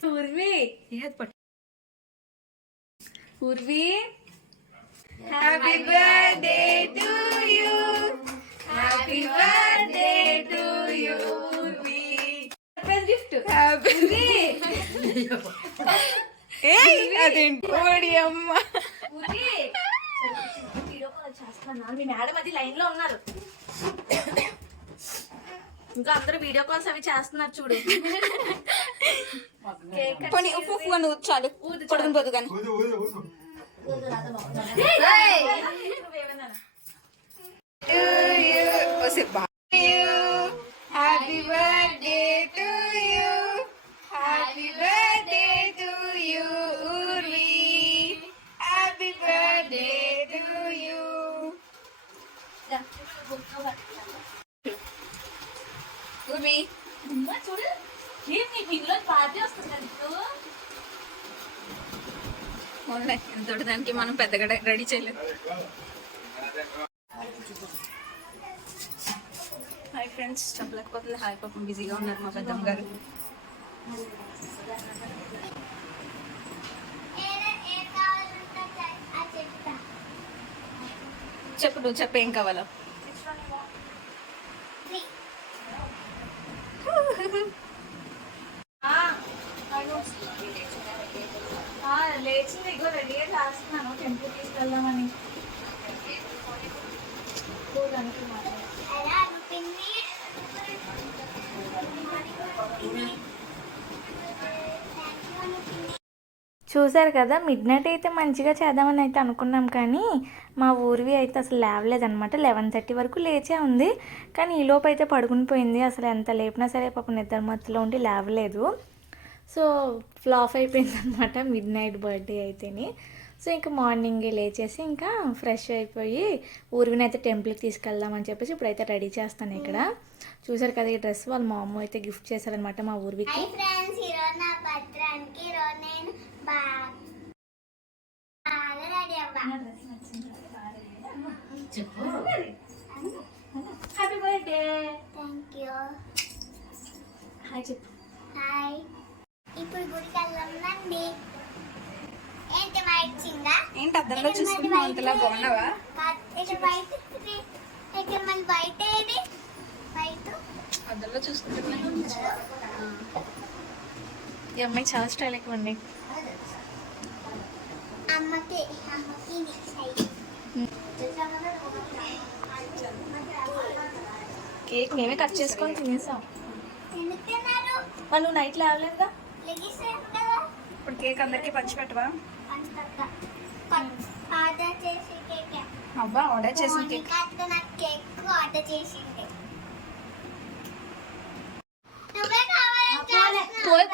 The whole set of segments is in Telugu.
Purvi Purvi happy birthday to you, happy birthday to you Purvi. Gift happy అదేంటి ఓడి అమ్మ. మీ మేడం అది లైన్ లో ఉన్నారు, ఇంకా అందరూ వీడియో కాల్స్ అవి చేస్తున్నారు చూడు. ఉప్పు నువ్వు చాలు పొడుగుని పోదు కానీ. Happy birthday to you, happy birthday to you Urvi, happy birthday to you. Urvi చూడు ఇంట్లో పార్టీ వస్తుంది కదా ఇప్పుడు. ఎంతటి దానికి మనం పెద్దగా రెడీ చేయలేదు. Hi friends, చెప్పలేకపోతుంది. హాయ్ పాపం బిజీగా ఉన్నారు మా పెద్దమ్మ గారు. చెప్పు నువ్వు చెప్పు ఏం కావాలో. లేచింది ఇగో రెడీగా చేస్తున్నాను టెంపుల్ తీసుకెళ్దామని. చూసారు కదా, మిడ్ నైట్ అయితే మంచిగా చేద్దామని అయితే అనుకున్నాం, కానీ మా ఊరివి అయితే అసలు లేవలేదనమాట. 11:30 వరకు లేచే ఉంది, కానీ ఈలోపు అయితే పడుకుని పోయింది. అసలు ఎంత లేపినా సరే పాపం నిద్ర మత్తులో ఉండి లేవలేదు. సో ఫ్లాప్ అయిపోయింది అనమాట మిడ్ నైట్ బర్త్డే అయితేని. సో ఇంకా మార్నింగే లేచేసి ఇంకా ఫ్రెష్ అయిపోయి ఊరివిని అయితే టెంపుల్కి తీసుకెళ్దామని చెప్పేసి ఇప్పుడైతే రెడీ చేస్తాను. ఇక్కడ చూసారు కదా, ఈ డ్రెస్ వాళ్ళ మా అమ్మ అయితే గిఫ్ట్ చేశారనమాట మా ఊరికి. Happy birthday. Thank you. Hi చెప్పు. హాయ్. ఇప్పుడు గుడికి వెళ్దామండి. ఏంటి వైట్ చిందా? ఏంటి అద్దంలో చూసుకుంటున్నావు అంతలా బాగున్నావా? ఇక్కడ వైట్ ఇక్కడ మన వైట్ ఏది? వైట్ అద్దంలో చూసుకుంటున్నా. ఈ అమ్మాయి చాలా స్టైల్ ఎక్కువ అండి. అమ్మకి కేక్ మేమే కట్ చేసుకొని తినేసాం. నువ్వు నైట్ లేవలేదుగా, ఇప్పుడు కేక్ అందరికి పంచిపెట్టవా? అబ్బా ఆర్డర్ చేసిన కేక్.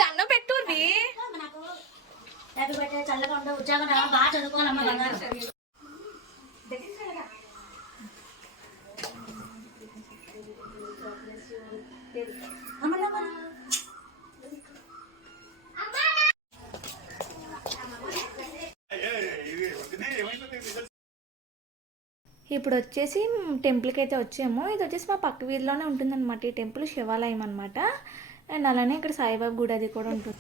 దండం పెట్టు. చల్లగా ఉండవు, ఉద్యోగం బాగా చదువుకోవాలమ్మా బంగారు. ఇప్పుడు వచ్చేసి టెంపుల్కి అయితే వచ్చాము. ఇది వచ్చేసి మా పక్క వీధిలోనే ఉంటుందన్నమాట. ఈ టెంపుల్ శివాలయం అనమాట. అండ్ అలానే ఇక్కడ సాయిబాబా గుడి అది కూడా ఉంటుంది.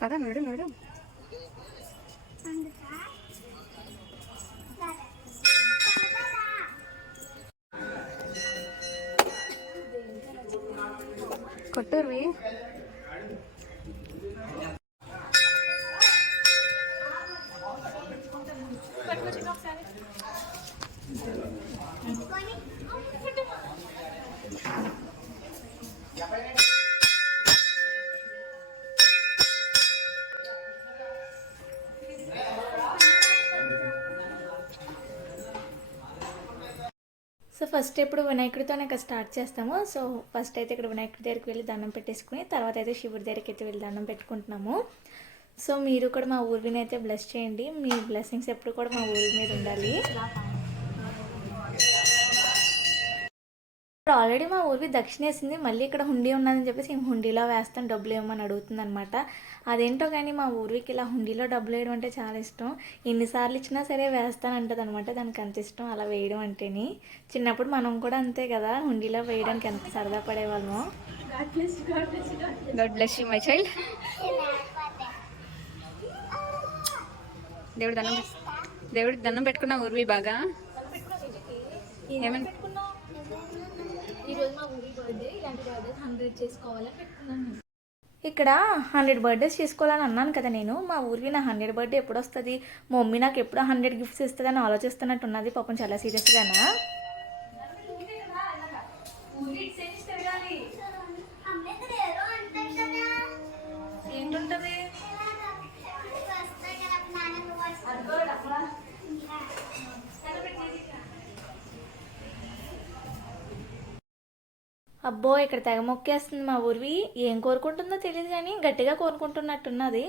పదా మేడం మేడం. కొట్టూరువి సో ఫస్ట్ ఎప్పుడు వినాయకుడితోనే ఇక్కడ స్టార్ట్ చేస్తాము. సో ఫస్ట్ అయితే ఇక్కడ వినాయకుడి దగ్గరికి వెళ్ళి దండం పెట్టేసుకుని తర్వాత అయితే శివుడి దగ్గరికి అయితే వెళ్ళి దండం పెట్టుకుంటున్నాము. సో మీరు కూడా మా ఊరిని అయితే బ్లెస్ చేయండి. మీ బ్లెస్సింగ్స్ ఎప్పుడు కూడా మా ఊరి మీద ఉండాలి. ఇప్పుడు ఆల్రెడీ మా ఊరివి దక్షిణ వేసింది, మళ్ళీ ఇక్కడ హుండీ ఉన్నదని చెప్పేసి హుండీలో వేస్తాను డబ్బులు ఇవ్వమని అడుగుతుంది అనమాట. అదేంటో కానీ మా ఊరికి ఇలా హుండీలో డబ్బులు వేయడం అంటే చాలా ఇష్టం. ఎన్నిసార్లు ఇచ్చినా సరే వేస్తానంటది అనమాట. దానికి అంత ఇష్టం అలా వేయడం అంటేని. చిన్నప్పుడు మనం కూడా అంతే కదా, హుండీలో వేయడానికి ఎంత సరదా పడేవాళ్ళము. God bless you my child. దేవుడికి దండం పెట్టుకున్నా ఊర్వి బాగా. ఏమని ఇక్కడ 100 బర్త్డేస్ చేసుకోవాలని అన్నాను కదా నేను. మా ఊరికి నా 100 బర్త్డే ఎప్పుడు వస్తుంది, మా మమ్మీ నాకు ఎప్పుడు 100 గిఫ్ట్స్ ఇస్తుంది అని ఆలోచిస్తున్నట్టున్నది పాపం చాలా సీరియస్గానా. ఏంటుంటది అబ్బో ఇక్కడ తెగ మొక్కేస్తుంది మా ఊరివి. ఏం కోరుకుంటుందో తెలియదు కానీ గట్టిగా కోరుకుంటున్నట్టున్నది.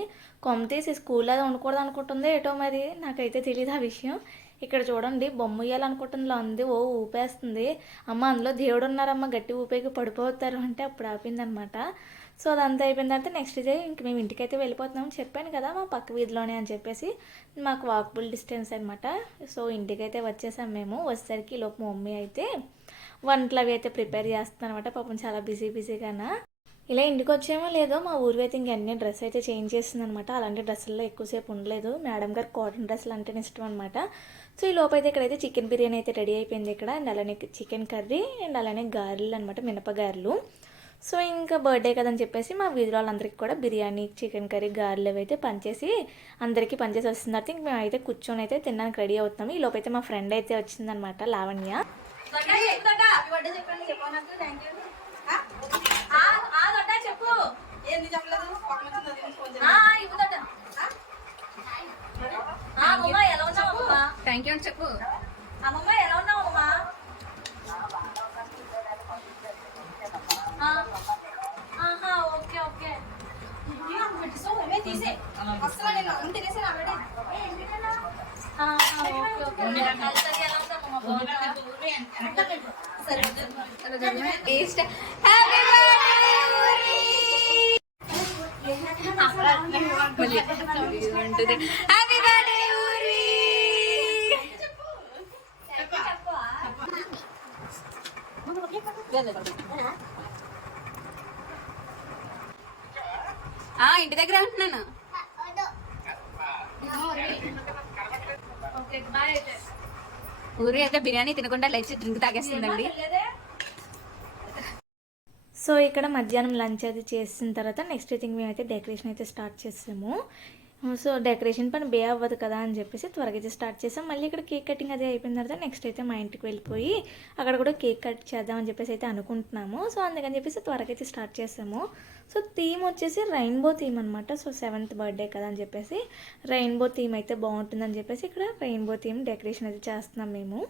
కొమ్మ తీసి స్కూల్లో అది ఉండకూడదు అనుకుంటుందో ఏటో మరి, నాకైతే తెలియదు ఆ విషయం. ఇక్కడ చూడండి బొమ్మ ఇయ్యాలనుకుంటుందిలో అంది, ఓ ఊపేస్తుంది. అమ్మ అందులో దేవుడు ఉన్నారమ్మ, గట్టి ఊపేకి పడిపోతారు అంటే అప్పుడు ఆపిందనమాట. సో అదంతా అయిపోయిన తర్వాత నెక్స్ట్ డే ఇంక మేము ఇంటికైతే వెళ్ళిపోతున్నాము. చెప్పాను కదా మా పక్క వీధిలోనే అని చెప్పేసి, మాకు వాకబుల్ డిస్టెన్స్ అనమాట. సో ఇంటికైతే వచ్చేసాం మేము. వచ్చేసరికి లోపు మా మమ్మీ అయితే వంటలు అవి అయితే ప్రిపేర్ చేస్తాను అనమాట. పాపం చాలా బిజీగానా. ఇలా ఇంటికి వచ్చేమో లేదో మా ఊరి అయితే ఇంకన్నీ డ్రెస్ అయితే చేంజ్ చేస్తుంది అనమాట. అలాంటి డ్రెస్సుల్లో ఎక్కువసేపు ఉండలేదు. మేడం గారు కాటన్ డ్రెస్సులు అంటేనే ఇష్టం అనమాట. సో ఈ లోపైతే ఇక్కడైతే చికెన్ బిర్యానీ అయితే రెడీ అయిపోయింది ఇక్కడ. అండ్ అలానే చికెన్ కర్రీ అండ్ అలానే గారెలు అనమాట, మినపగారెలు. సో ఇంకా బర్త్డే కదని చెప్పేసి మా వీధి వాళ్ళందరికీ కూడా బిర్యానీ, చికెన్ కర్రీ, గారెలు అయితే అందరికీ పనిచేసి వస్తుంది. తర్వాత ఇంక మేము అయితే కూర్చొని అయితే తినడానికి రెడీ అవుతున్నాము. ఈ లోపైతే మా ఫ్రెండ్ అయితే వచ్చిందనమాట, లావణ్య. థ్యాంక్ యూ అని చెప్పు. అమ్మమ్మ ఎలా ఉన్నావు అమ్మా? ఓకే ఓకే తీసే అసలు నేను ఉంటే తీసే నా బడి. ఇంటి దగ్గర అంటున్నాను. ఊరి అయితే బిర్యానీ తినకుండా లేచి డ్రింక్ తాగేస్తుందండి. సో ఇక్కడ మధ్యాహ్నం లంచ్ అది చేసిన తర్వాత నెక్స్ట్ థింగ్ మేమైతే డెకరేషన్ అయితే స్టార్ట్ చేసాము. సో డెకరేషన్ పని బే అవ్వదు కదా అని చెప్పేసి త్వరగా అయితే స్టార్ట్ చేసాం. మళ్ళీ ఇక్కడ కేక్ కటింగ్ అది అయిపోయిన తర్వాత నెక్స్ట్ అయితే మా ఇంటికి వెళ్ళిపోయి అక్కడ కూడా కేక్ కట్ చేద్దామని చెప్పేసి అయితే అనుకుంటున్నాము. సో అందుకని చెప్పేసి త్వరగా అయితే స్టార్ట్ చేసాము. సో థీమ్ వచ్చేసి రెయిన్బో థీమ్ అనమాట. సో 7th బర్త్డే కదా అని చెప్పేసి రెయిన్బో థీమ్ అయితే బాగుంటుందని చెప్పేసి ఇక్కడ రెయిన్బో థీమ్ డెకరేషన్ అయితే చేస్తున్నాం మేము.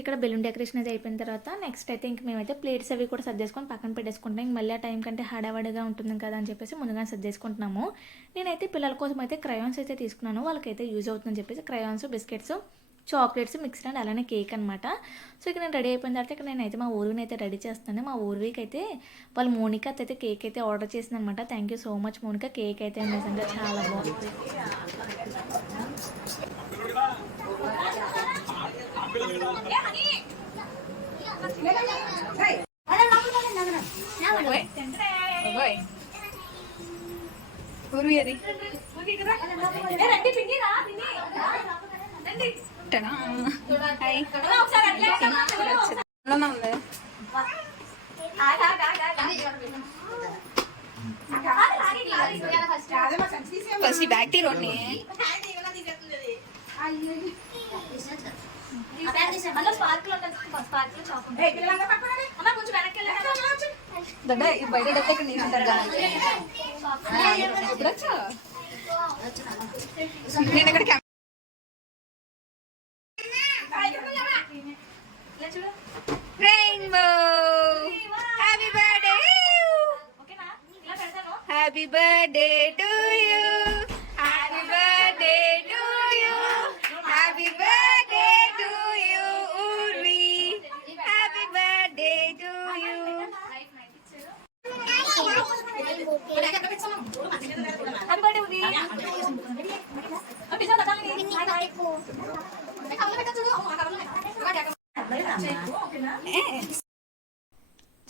ఇక్కడ బెలూన్ డెకరేషన్ అయితే అయిపోయిన తర్వాత నెక్స్ట్ అయితే ఇంక మేమైతే ప్లేట్స్ అవి కూడా సర్దేసుకొని పక్కన పెట్టేసుకుంటాం. ఇంక మళ్ళీ ఆ టైం కంటే హడావడిగా ఉంటుంది కదా అని చెప్పేసి ముందుగా సర్దేసుకుంటున్నాము. నేనైతే పిల్లల కోసం అయితే క్రయాన్స్ అయితే తీసుకున్నాను, వాళ్ళకైతే యూజ్ అవుతుందని చెప్పేసి crayons, biscuits, chocolates, mixed and అలానే కేక్ అనమాట. సో ఇక నేను రెడీ అయిపోయిన తర్వాత ఇక్కడ నేనైతే మా ఊరిని అయితే రెడీ చేస్తాను. మా ఊరికి అయితే వాళ్ళు మోనికా అయితే కేక్ అయితే ఆర్డర్ చేసింది అనమాట. Thank you so much Monica. Cake అయితే నిజంగా చాలా బాగుంది. ఫస్ట్ బ్యాక్ తీరోని అలా స్పార్క్ లో ఉంటుంది స్పార్క్ లో చాకు అమ్మ కొంచెం వెనక్కి వెళ్ళండి బయట ఇక్కడ నేను ఉంటాను నేను ఇక్కడ రెయిన్బో హ్యాపీ బర్త్డే ఓకేనా ఇలా పెడతాను happy birthday to you happy birthday to you happy birthday to you Urvi happy birthday to you happy birthday ఉది ఓకే చలో తండి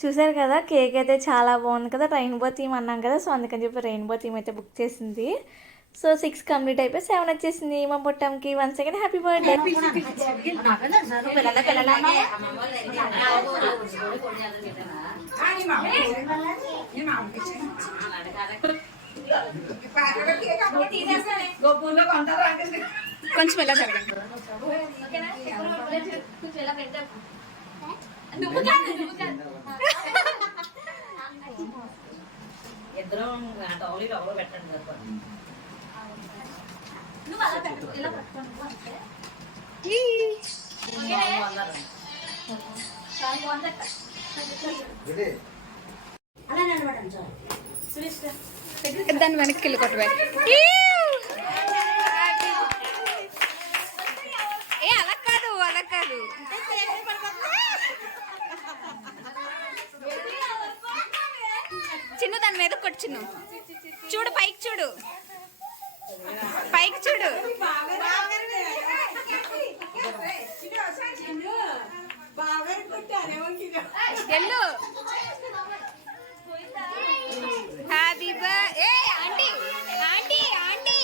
చూసారు కదా కేక్ అయితే చాలా బాగుంది కదా, రెయిన్బో థీమ్ అన్నాం కదా, సో అందుకని చెప్పి రెయిన్బో థీమ్ అయితే బుక్ చేసింది. సో 6 కంప్లీట్ అయిపోయి 7 వచ్చేసింది మా పొట్టంకి. 1 సెకండ్ హ్యాపీ బర్త్డే. కొంచెం ఎలా జరగండి. కొంచెం ఇలా పెట్టారు నువ్వు కాదు నువ్వు అలా పెట్టు ఇలా పట్టుకోను అంతే దాన్ని వెనక్కి వెళ్ళి కొట్టవే. ఏ అలా కాదు అలా కాదు. చిన్ను దాని మీద కొట్టు. చిన్ను చూడు పైకి చూడు, పైకి చూడు. ఎల్లు happy birthday aunty aunty aunty.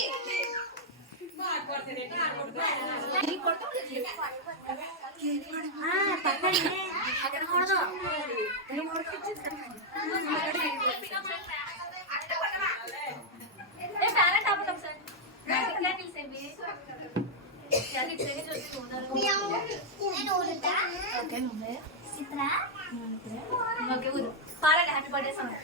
పాడండి happy birthday song.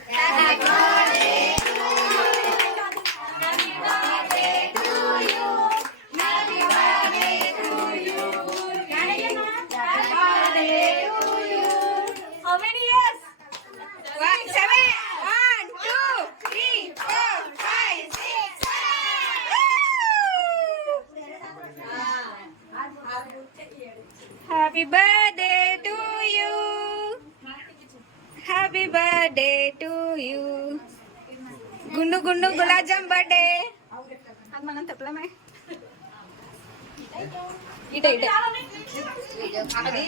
How many years? 7 1 2 3 4 5 6 happy birthday to you happy birthday to you. గుండు గుండు గులాబ్ జామ్ బర్త్డే. అది మనం తప్పలేమే. ఇటే ఇటే అది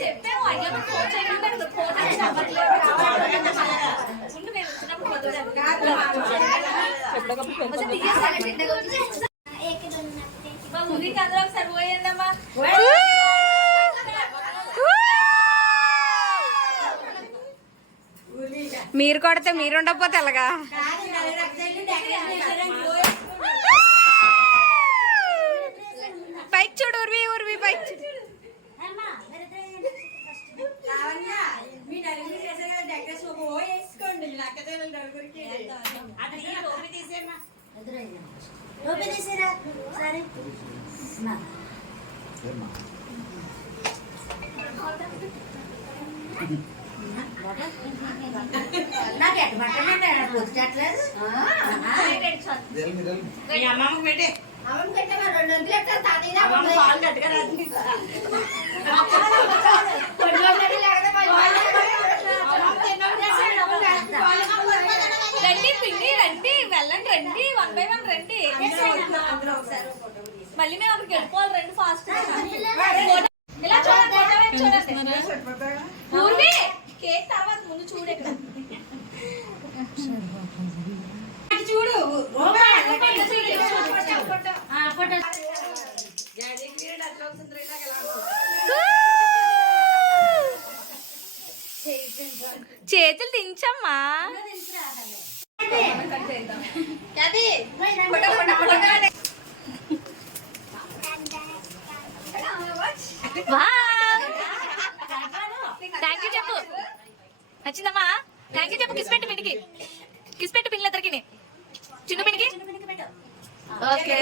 చెప్పాము అయ్యా ఫోన్ చేయకుండా ఫోన్ ఉనికి అందరూ ఒకసారి పోయిందమ్మా. మీరు కొడితే మీరు ఉండకపోతే ఎలాగా. పైకి చూడు ఉర్వి ఉర్వి పైకి చూడు. నాకు ఎట్ట పట్టండి పొద్దుట్లేదు అమ్మమ్మ పెట్టే అమ్మమ్మ పెట్టే 2 గంటలు ఎట్టారు తాతయ్య పాలు గట్టిగా రండి పిండి రండి వెళ్ళండి రండి 1 by 1 రండి. మళ్ళీ మేము అక్కడికి వెళ్ళిపోవాలి రండి ఫాస్ట్. ఇలా చూడండి పూర్వీ కేక్ తర్వాత ముందు చూడు ఇక్కడ చూడు చేతులు దించమ్మా. థ్యాంక్ యూ చెప్పు. నచ్చిందమ్మా? థ్యాంక్ యూ చెప్పు. కిస్ పెట్టు పినికి. కిస్ పెట్టు పిల్లలందరికి. చిన్న పినికి. ఓకే.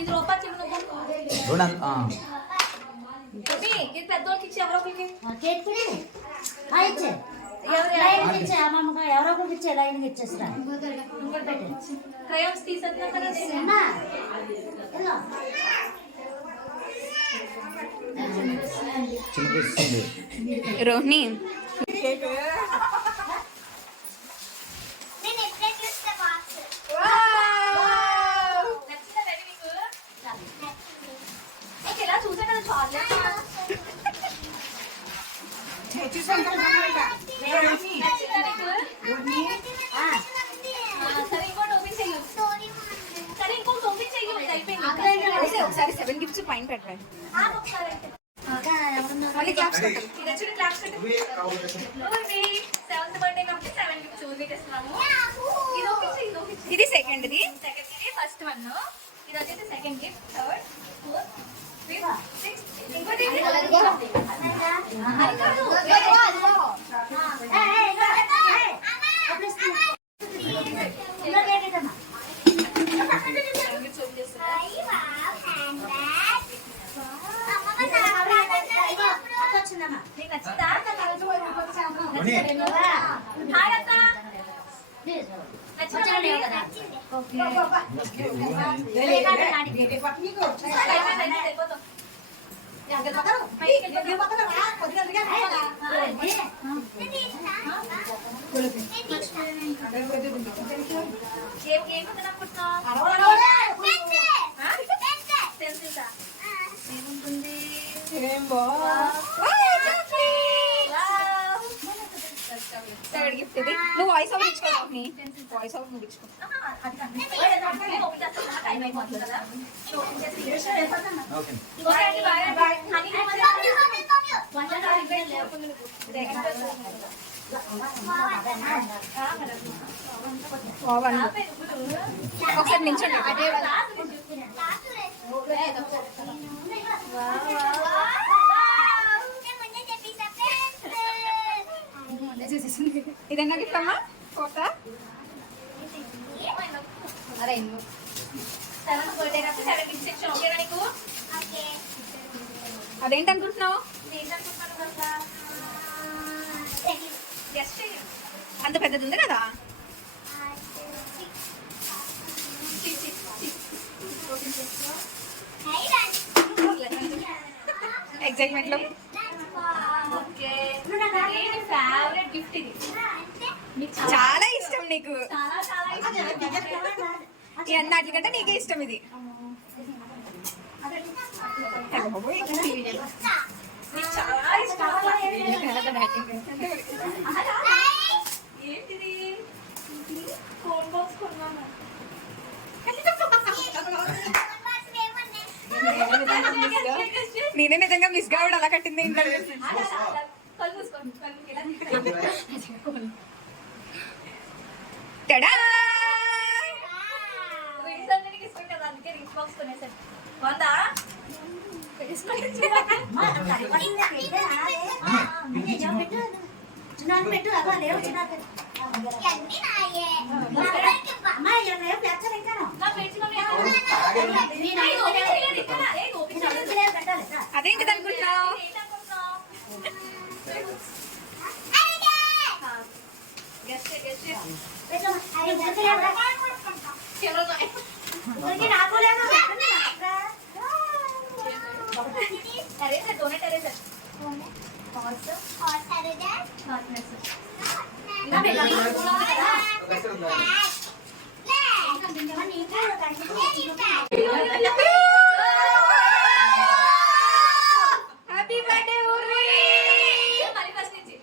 ఇది రూపాయి చిన్న ఇది పెద్దోళ్ళకి ఇచ్చి ఎవరో ఎవరో ఒకరికి ఇచ్చే లైన్ ఇచ్చేస్తా. క్రయోన్స్ తీసేద్దాం కదా. రోహిణి ఇలా చూసా కదా చాక్లెట్. సరే ఇంకోటి ఓపెన్ చెయ్యి. సరే ఇంకోటి ఓపెన్ చెయ్యి. అయిపోయింది. ఒకసారి 7 గిఫ్ట్స్ పైన పెట్టండి. మళ్ళీ క్లాప్స్ కొట్టాలి. సెవెంత్ బర్త్డే కాబట్టి 7 గిఫ్ట్స్ ఇస్తున్నాము. ఇది ఓపెన్ చెయ్యి. ఇది సెకండ్ ది. సెకండ్ ఇది ఫస్ట్ వన్. ఇది వచ్చేసి second gift. Third, fourth, fifth, sixth. ఇంకోటి నీకు నచ్చిందా? హాయ్ అత్త. నచ్చిందా? ఓకే. థర్డ్ గిఫ్ట్ ఇది. నువ్వు వాయిస్ ఓవర్ ఇచ్చుకో రోహిణి. వాయిస్ ఓవర్ నువ్వు ఇచ్చుకో. ఒకసారి నిల్చోండి. ఇదన్నా గిఫ్ట్ అమ్మా. ఫోటో అదేంటి అనుకుంటున్నావు? అంత పెద్దది ఉంది కదా. ఎక్సైట్మెంట్ లో ఫేవరెట్ గిఫ్ట్ ఇది. చాలా ఇష్టం నీకు. చాలా చాలా ఈ అన్నిటికంటే నీకే ఇష్టం ఇది. చాలా ఇష్టం. ఏంటిది? ఫోన్ బాక్స్ కొన్నాను. నేనే నిజంగా మిస్ కావడం అలా కట్టింది ఏంటో. కళ్ళు మూసుకోండి. టడా! రింగ్స్ అన్నిటికీ ఇష్టం కదా, అందుకే రింగ్స్ బాక్స్ కొనేసాను. బాగుందా? పెట్టు అబ్బా లేవు చిన్న అదేంటిది అనుకుంటున్నావు? Happy birthday Urvi. మళ్ళీ ఫస్ట్ నుంచి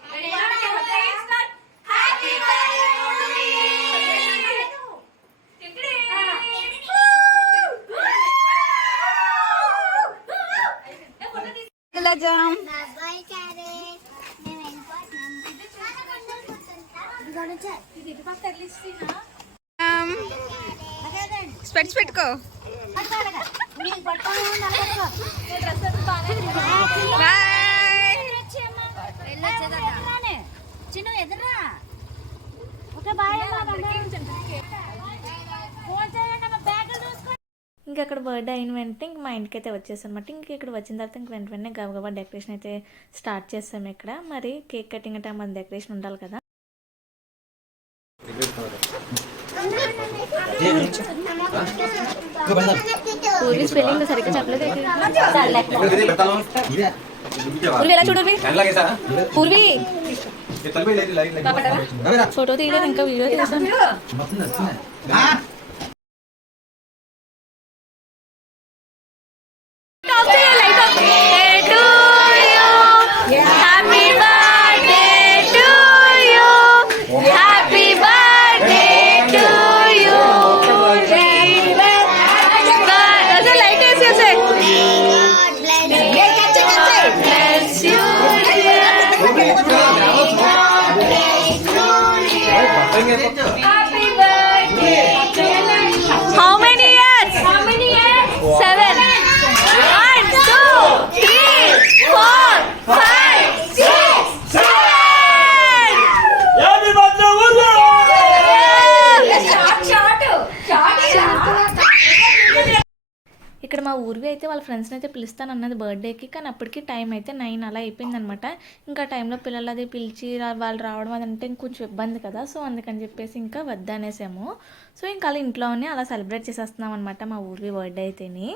గులాబ్ జామ్. బాబాయ్ క్యారెట్ మేము వెళ్ళిపోతున్నాం. స్పెట్స్ పెట్టుకో. ఇంకా అక్కడ బర్త్డే అయిన వెంటనే ఇంక మా ఇంటికి అయితే వచ్చేసాం అనమాట. ఇంక ఇక్కడ వచ్చిన తర్వాత ఇంక వెంటనే గబగబా డెకరేషన్ అయితే స్టార్ట్ చేస్తాం. ఇక్కడ మరి కేక్ కటింగ్ అంటే మన డెకరేషన్ ఉండాలి కదా. పూర్వీ స్పెల్లింగ్ సరిగ్గా చెప్పలేదు. పూర్వీ ఎలా చూడు పూర్వీ ఫోటో తీయలేదు ఇంకా వీడియో తీసాను. How many years? 7. 1, 2, 3, 4, 5, 6, 7. Happy birthday, Urvi! ఇక్కడ మా ఊర్వి అయితే వాళ్ళ ఫ్రెండ్స్ని అయితే పిలుస్తాను అన్నది బర్త్డేకి. కానీ అప్పటికి టైం అయితే 9 అలా అయిపోయింది అనమాట. ఇంకా టైంలో పిల్లలు అది పిలిచి వాళ్ళు రావడం అదంటే ఇంకొంచెం ఇబ్బంది కదా. సో అందుకని చెప్పేసి ఇంకా వద్దనేసాము. సో ఇంకా అలా ఇంట్లోనే అలా సెలబ్రేట్ చేసేస్తున్నాం అనమాట మా ఊర్వి బర్త్డే అయితేని.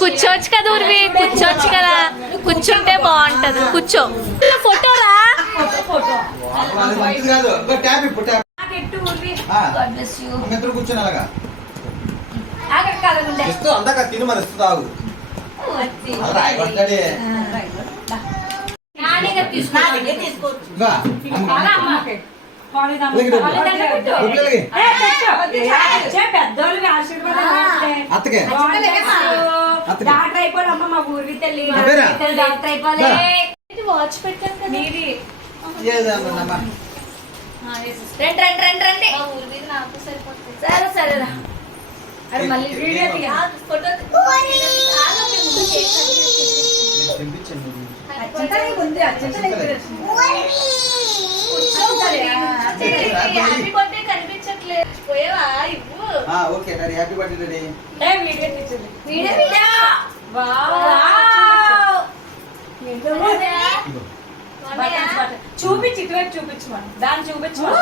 కూర్చోవచ్చు కదా ఊర్వి, కూర్చోవచ్చు కదా. కూర్చుంటే బాగుంటది. కూర్చో. ఫోటోరా వాచ్ పెట్టాను కదా. నాకు సరిపోతుంది. సరే సరేరా. మళ్ళీ ఫోటో హ్యాపీ బర్త్డే కనిపించట్లేదు. పోయావా ఇవ్వు. Okay daddy happy birthday daddy. చూపించి ఇటువైపు చూపించమని దాన్ని చూపించమని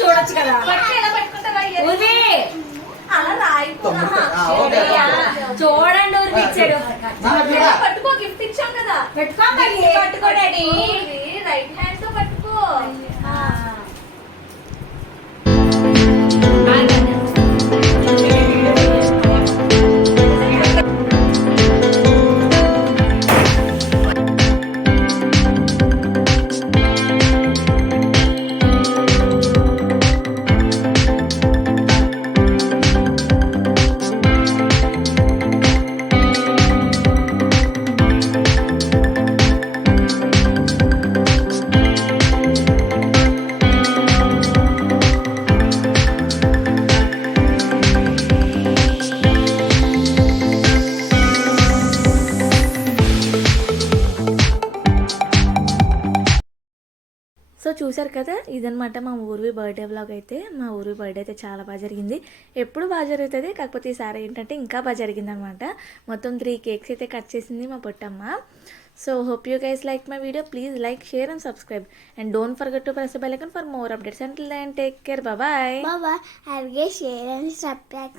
చూడొచ్చు కదా. అలా చూడండి ఊరికి ఇచ్చాడు. పట్టుకో గిఫ్ట్ ఇచ్చాం కదా. పట్టుకో డాడీ. రైట్ హ్యాండ్ తో పట్టుకో. సో చూసారు కదా, ఇదనమాట మా ఊరివి బర్త్డే వ్లాగ్. అయితే మా ఊరివి బర్త్డే అయితే చాలా బాగా జరిగింది. ఎప్పుడు బాగా జరుగుతుంది, కాకపోతే ఈసారి ఏంటంటే ఇంకా బాగా జరిగిందనమాట. మొత్తం 3 కేక్స్ అయితే కట్ చేసింది మా పొట్టమ్మ. So hope you guys like my video. Please like, share and subscribe. And don't forget to press the bell icon for more updates. Until then, take care. Bye-bye. Bye-bye. Have a share and subscribe.